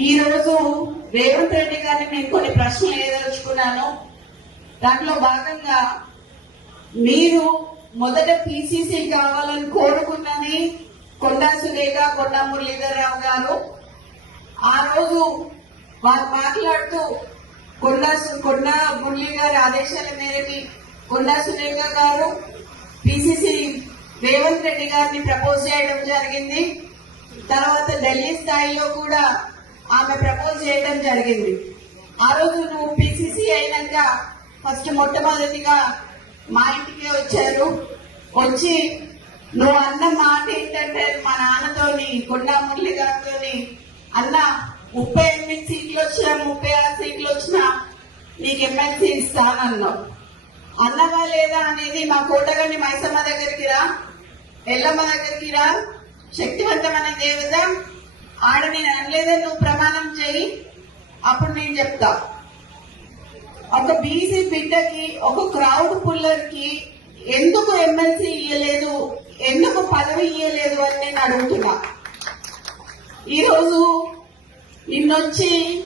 ఈ రోజు రేవంత్ రెడ్డి గారిని నేను కొన్ని ప్రశ్నలు ఏదలుచుకున్నాను. దాంట్లో భాగంగా మీరు మొదట పిసిసి కావాలని కోరుకున్నది కొండా సురేఖ, కొండా మురళీధరరావు గారు. ఆ రోజు వారు మాట్లాడుతూ కొండా మురళీ గారి ఆదేశాల మేరకు కొండా సురేఖ గారు పిసిసి రేవంత్ రెడ్డి గారిని ప్రపోజ్ చేయడం జరిగింది. తర్వాత ఢిల్లీ స్థాయిలో కూడా ఆమె ప్రపోజ్ చేయడం జరిగింది. ఆ రోజు నువ్వు పిసిసి అయినాక ఫస్ట్ మొట్టమొదటిగా మా ఇంటికి వచ్చారు. వచ్చి నువ్వు అన్న మాట ఏంటంటే మా నాన్నతోని కొండా మురళి గారితో అన్న 38 సీట్లు వచ్చినా 36 సీట్లు వచ్చినా నీకు ఎమ్మెల్సీ ఇస్తానన్నావు. అన్నవా లేదా అనేది మా కోటగండి మైసమ్మ దగ్గరికి రా, ఎల్లమ్మ దగ్గరికి రా, శక్తివంతమైన దేవత ఆడ నేను అనలేదని నువ్వు ప్రమాణం చేయి, అప్పుడు నేను చెప్తా. ఒక బీసీ బిడ్డకి, ఒక క్రౌడ్ పుల్లర్ కి ఎందుకు ఎమ్మెల్సీ ఇయ్యలేదు, ఎందుకు పదవి ఇయ్యలేదు అని నేను అడుగుతున్నా. ఈరోజు నిన్నొచ్చి